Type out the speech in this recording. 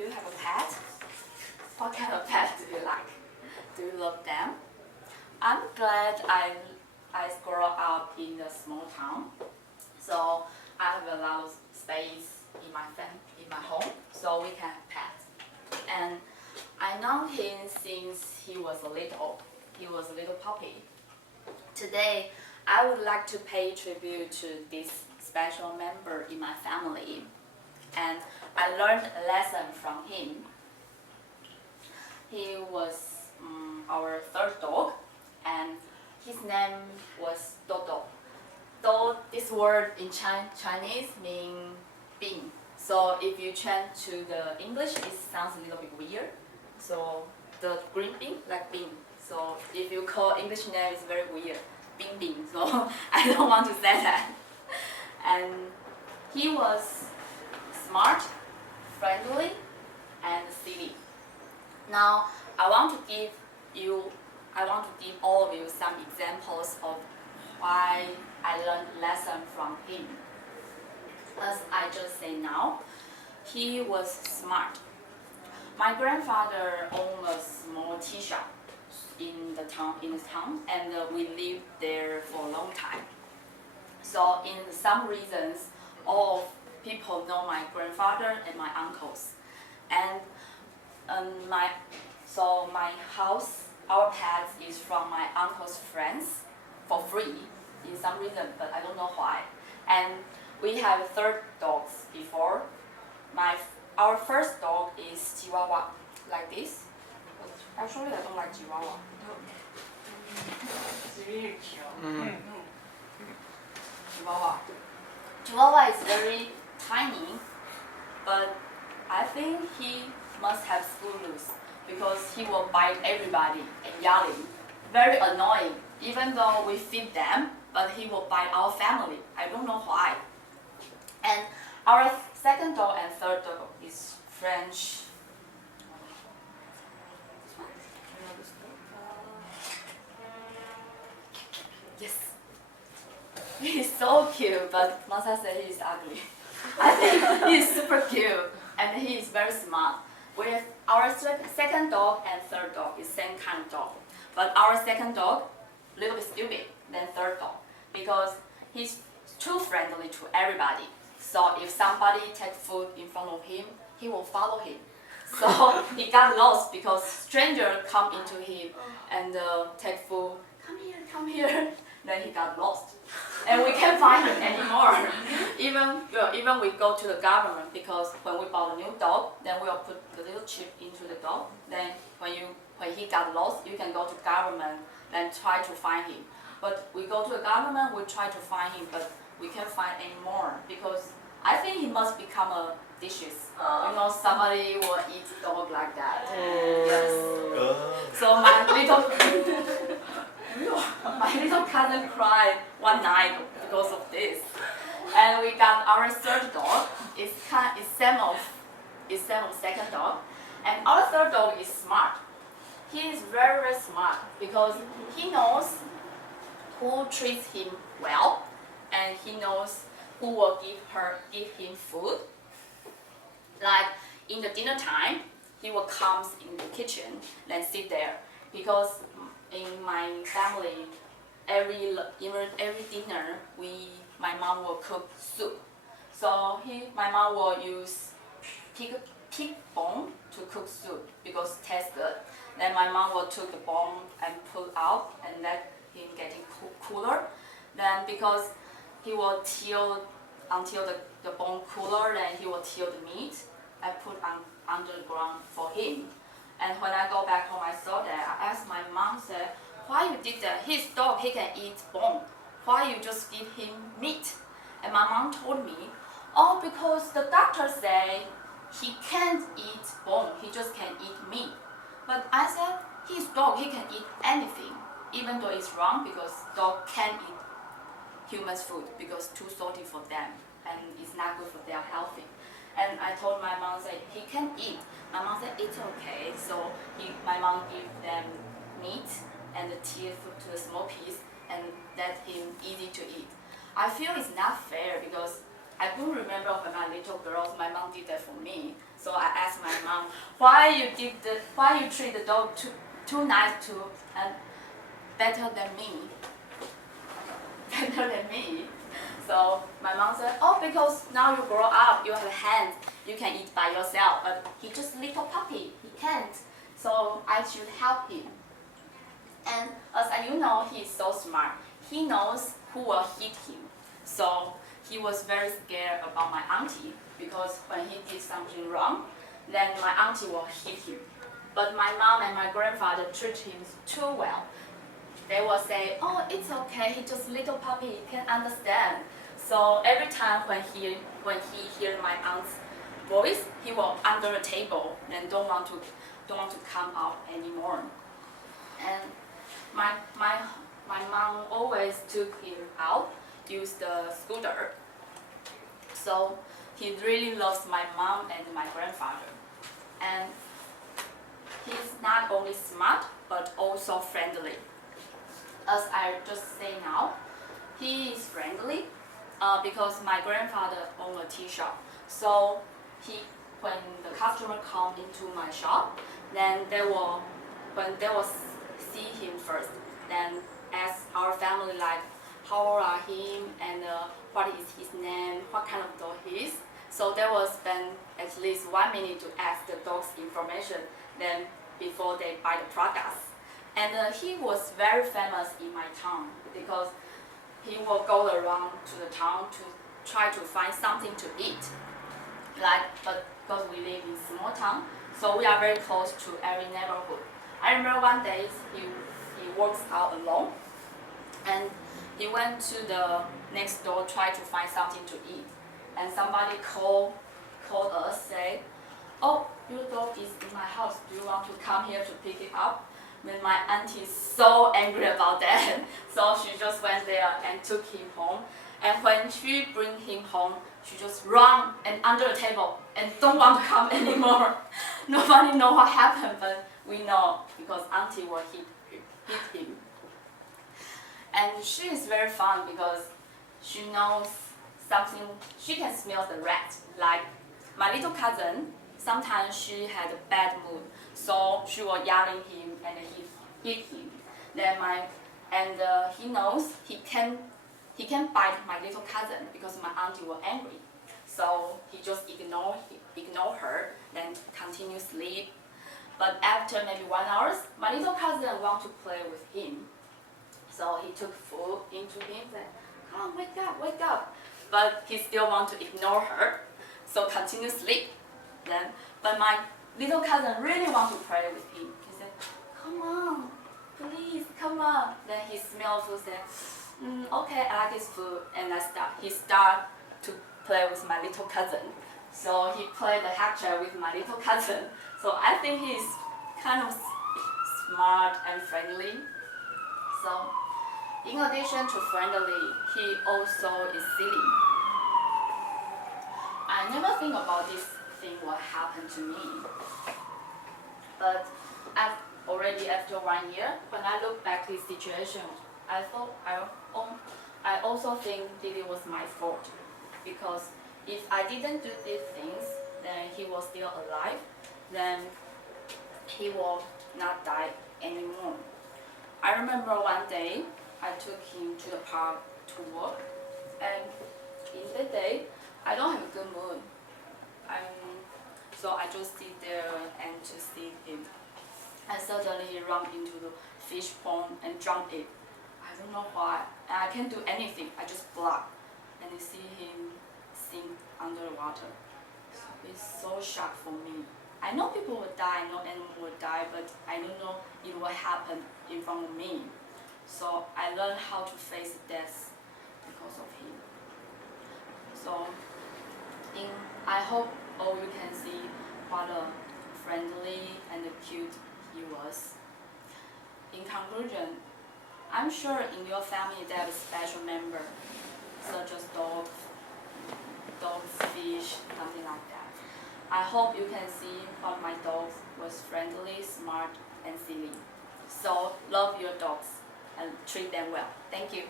Do you have a pet? What kind of pet do you like? Do you love them? I'm glad I grew up in a small town, so I have a lot of space in my home, so we can have pets. And I know him since he was a little puppy. Today, I would like to pay tribute to this special member in my family, and I learned a lesson from him. He was our third dog, and his name was Dodo. Though this word in Chinese means bean. So if you change to the English, it sounds a little bit weird. So the green bean, like bean. So if you call English name, it's very weird. Bean bean. So I don't want to say that. And he was smart, friendly, and silly. Now I want to give all of you some examples of why I learned lesson from him. As I just say now, he was smart. My grandfather owned a small tea shop in the town, and we lived there for a long time. So in some reasons, all people know my grandfather and my uncles. And my house, our pets is from my uncle's friends for free in some reason, but I don't know why. And we have third dogs before. Our first dog is Chihuahua, like this. But actually, I don't like Chihuahua. Chihuahua. Chihuahua is very tiny, but I think he must have school rules because he will bite everybody and yelling. Very annoying, even though we feed them, but he will bite our family. I don't know why. And our second dog and third dog is French. Yes. He's so cute, but Masa said he's ugly. I think he's super cute and he is very smart. With our second dog and third dog is same kind of dog, but our second dog a little bit stupid than third dog because he's too friendly to everybody. So if somebody takes food in front of him, he will follow him. So he got lost because stranger come into him and take food. Come here. Then he got lost, and we can't find him anymore. Even we go to the government because when we bought a new dog, then we'll put the little chip into the dog. Then when he got lost, you can go to government and try to find him. But we go to the government, we try to find him, but we can't find anymore because I think he must become a dishes. Somebody will eat dog like that. Yes. So my little cousin cried one night because of this. And we got our third dog. It's Samuel's second dog. And our third dog is smart. He is very, very smart because he knows who treats him well, and he knows who will give him food. Like in the dinner time, he will come in the kitchen and sit there because in my family, every dinner my mom will cook soup. So my mom will use pig bone to cook soup because it tastes good. Then my mom will take the bone and pull out and let him getting cooler. Then because he will till until the bone cooler, then he will till the meat and put under the ground for him. And when I go back home, I saw that. I asked my mom, said, why you did that? His dog, he can eat bone. Why you just give him meat? And my mom told me, oh, because the doctor say he can't eat bone, he just can eat meat. But I said, his dog, he can eat anything, even though it's wrong because dog can eat humans' food because too salty for them and it's not good for their healthy. And I told my mom, said he can eat. My mom said it's okay. So my mom gave them meat and the tea food to a small piece and let him easy to eat. I feel it's not fair because I do remember when my little girls, my mom did that for me. So I asked my mom, why you treat the dog too nice to and better than me, better than me. So my mom said, oh, because now you grow up, you have hands, you can eat by yourself, but he's just a little puppy, he can't. So I should help him. And as you know, he's so smart. He knows who will hit him. So he was very scared about my auntie because when he did something wrong, then my auntie will hit him. But my mom and my grandfather treat him too well. They will say, oh, it's okay, he's just a little puppy, he can understand. So every time when he hears my aunt's voice, he will under a table and don't want to come out anymore. And my mom always took him out, use the scooter. So he really loves my mom and my grandfather. And he's not only smart, but also friendly. As I just say now, he is friendly because my grandfather owned a tea shop. So when the customer come into my shop, then when they will see him first, then ask our family like how old are him and what is his name, what kind of dog he is. So they will spend at least 1 minute to ask the dog's information then before they buy the products. And he was very famous in my town because he will go around to the town to try to find something to eat. But because we live in small town, so we are very close to every neighborhood. I remember one day he walks out alone, and he went to the next door try to find something to eat, and somebody called us say, "Oh, your dog is in my house. Do you want to come here to pick it up?" Then my auntie is so angry about that, so she just went there and took him home. And when she bring him home, she just run and under the table and don't want to come anymore. Nobody know what happened, but we know because auntie will hit him. And she is very fun because she knows something. She can smell the rat. Like my little cousin, sometimes she had a bad mood, so she will yelling him and he hit him. Then he knows he can bite my little cousin because my auntie was angry. So he just ignore her, then continue sleep. But after maybe 1 hour, my little cousin want to play with him. So he took food into him, said, "Come, wake up." But he still want to ignore her, so continue sleep. But my little cousin really want to play with him. He said, "Come on, please, come on." Then he smelled food, said, "Okay, I like this food." And he start to play with my little cousin. So he played the hack chair with my little cousin. So I think he's kind of smart and friendly. So in addition to friendly, he also is silly. I never think about this thing will happen to me. But already after 1 year, when I look back to this situation, I also think that it was my fault. Because if I didn't do these things, then he was still alive, then he will not die anymore. I remember one day, I took him to the park to walk, and in the day, I don't have a good mood. So I just sit there and to see him. And suddenly he ran into the fish pond and jumped it. I don't know why. And I can't do anything. I just block. And you see him sink under the water. So it's so shock for me. I know people will die, I know animals will die, but I don't know it will happen in front of me. So I learned how to face death because of him. So I hope all you can see what a friendly and cute he was. In conclusion, I'm sure in your family there is a special member, such as dogs, fish, something like that. I hope you can see what my dogs was friendly, smart, and silly. So love your dogs and treat them well. Thank you.